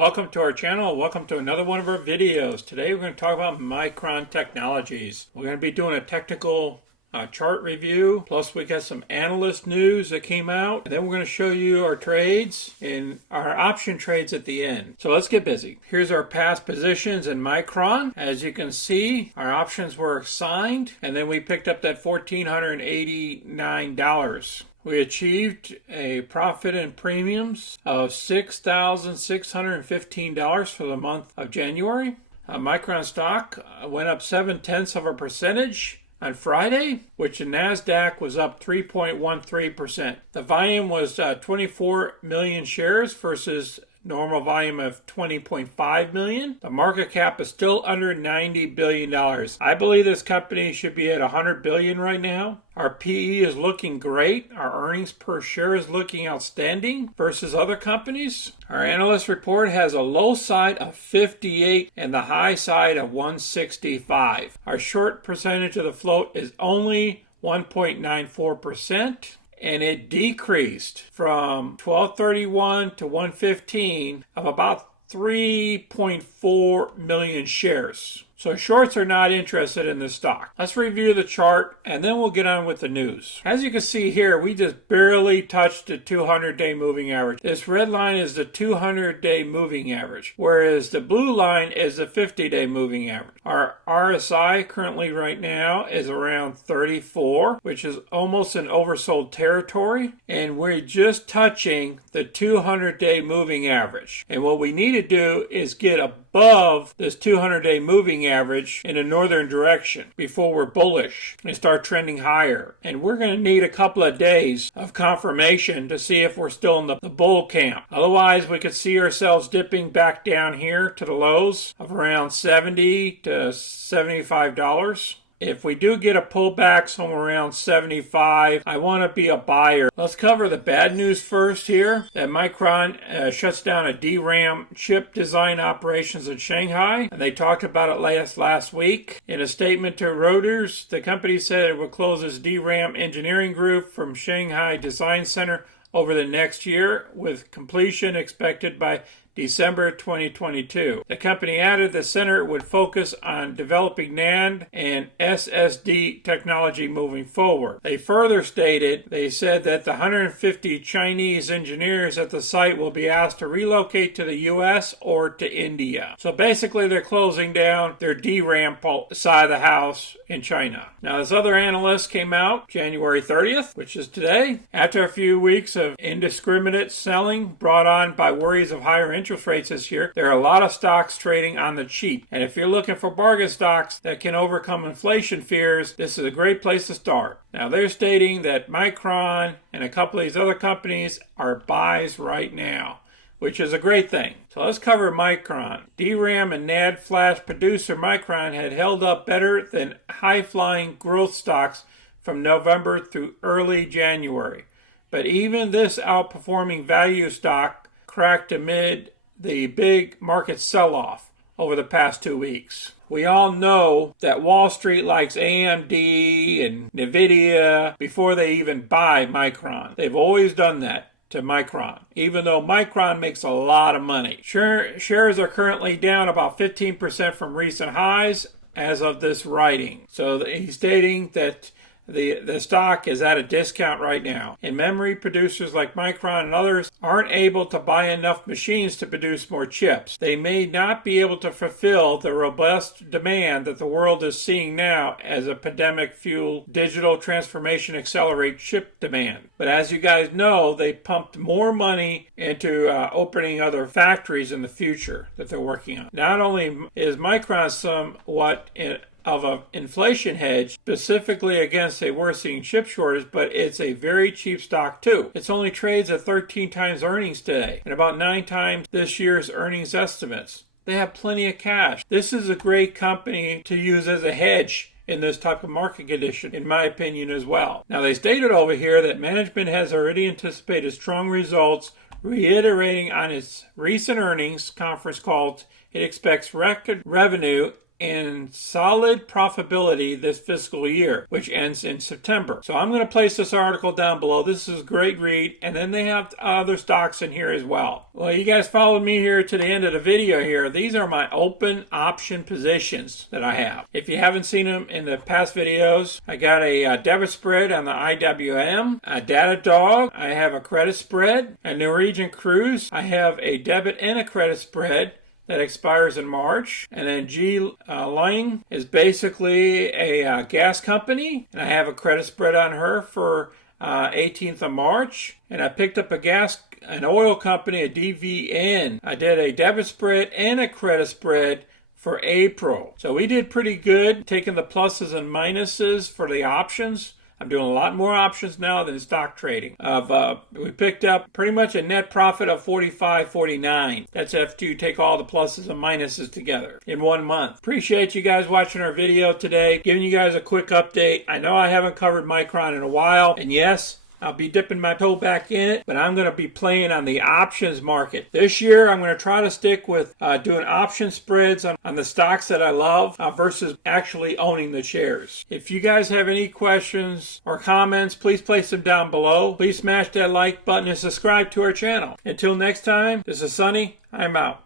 Welcome to our channel. Welcome to another one of our videos. Today we're going to talk about Micron Technologies. We're going to be doing a technical chart review. Plus we got some analyst news that came out. And then we're going to show you our trades and our option trades at the end. So let's get busy. Here's our past positions in Micron. As you can see, our options were signed and then we picked up that $1,489. We achieved a profit in premiums of $6,615 for the month of January. Micron stock went up 0.7% on Friday, which the NASDAQ was up 3.13%. The volume was 24 million shares versus normal volume of 20.5 million. The market cap is still under $90 billion. I believe this company should be at $100 billion right now. Our PE is looking great. Our earnings per share is looking outstanding versus other companies. Our analyst report has a low side of 58 and the high side of 165. Our short percentage of the float is only 1.94%. And it decreased from 1231 to 115 of about 3.4 million shares. So shorts are not interested in this stock. Let's review the chart and then we'll get on with the news. As you can see here, we just barely touched the 200-day moving average. This red line is the 200-day moving average, whereas the blue line is the 50-day moving average. Our RSI currently right now is around 34, which is almost in oversold territory, and we're just touching the 200-day moving average. And what we need to do is get above this 200-day moving average in a northern direction before we're bullish and start trending higher. And we're going to need a couple of days of confirmation to see if we're still in the bull camp. Otherwise, we could see ourselves dipping back down here to the lows of around $70 to $75. If we do get a pullback somewhere around 75, I want to be a buyer. Let's cover the bad news first here. That Micron shuts down a DRAM chip design operations in Shanghai. And they talked about it last week. In a statement to Reuters, the company said it would close its DRAM engineering group from Shanghai Design Center over the next year, with completion expected by December 2022. The company added the center would focus on developing NAND and SSD technology moving forward. They further stated, they said that the 150 Chinese engineers at the site will be asked to relocate to the US or to India. So basically they're closing down their DRAM side of the house in China. Now this other analyst came out January 30th, which is today, after a few weeks of indiscriminate selling brought on by worries of higher interest rates this year. There are a lot of stocks trading on the cheap. And if you're looking for bargain stocks that can overcome inflation fears, this is a great place to start. Now they're stating that Micron and a couple of these other companies are buys right now, which is a great thing. So let's cover Micron. DRAM and NAND flash producer Micron had held up better than high-flying growth stocks from November through early January. But even this outperforming value stock cracked amid the big market sell-off over the past 2 weeks. We all know that Wall Street likes AMD and Nvidia before they even buy Micron. They've always done that to Micron, even though Micron makes a lot of money. Shares are currently down about 15% from recent highs as of this writing. So he's stating that the stock is at a discount right now. And memory producers like Micron and others aren't able to buy enough machines to produce more chips. They may not be able to fulfill the robust demand that the world is seeing now as a pandemic-fueled digital transformation accelerates chip demand. But as you guys know, they pumped more money into opening other factories in the future that they're working on. Not only is Micron somewhat of an inflation hedge specifically against a worsening chip shortage, but it's a very cheap stock too. It's only trades at 13 times earnings today and about 9 times this year's earnings estimates. They have plenty of cash. This is a great company to use as a hedge in this type of market condition, in my opinion as well. Now they stated over here that management has already anticipated strong results, reiterating on its recent earnings conference call it expects record revenue in solid profitability this fiscal year, which ends in September. So I'm going to place this article down below. This is a great read, and then they have other stocks in here as well. Well, you guys followed me here to the end of the video here. These are my open option positions that I have. If you haven't seen them in the past videos, I got a debit spread on the IWM, a Datadog, I have a credit spread, a Norwegian Cruise, I have a debit and a credit spread that expires in March. And then G Ling is basically a gas company, and I have a credit spread on her for 18th of March. And I picked up an oil company, a DVN. I did a debit spread and a credit spread for April. So we did pretty good, taking the pluses and minuses for the options. I'm doing a lot more options now than stock trading. We picked up pretty much a net profit of $45.49. That's after you take all the pluses and minuses together in 1 month. Appreciate you guys watching our video today, giving you guys a quick update. I know I haven't covered Micron in a while, and yes, I'll be dipping my toe back in it, but I'm going to be playing on the options market. This year, I'm going to try to stick with doing option spreads on the stocks that I love versus actually owning the shares. If you guys have any questions or comments, please place them down below. Please smash that like button and subscribe to our channel. Until next time, this is Sonny. I'm out.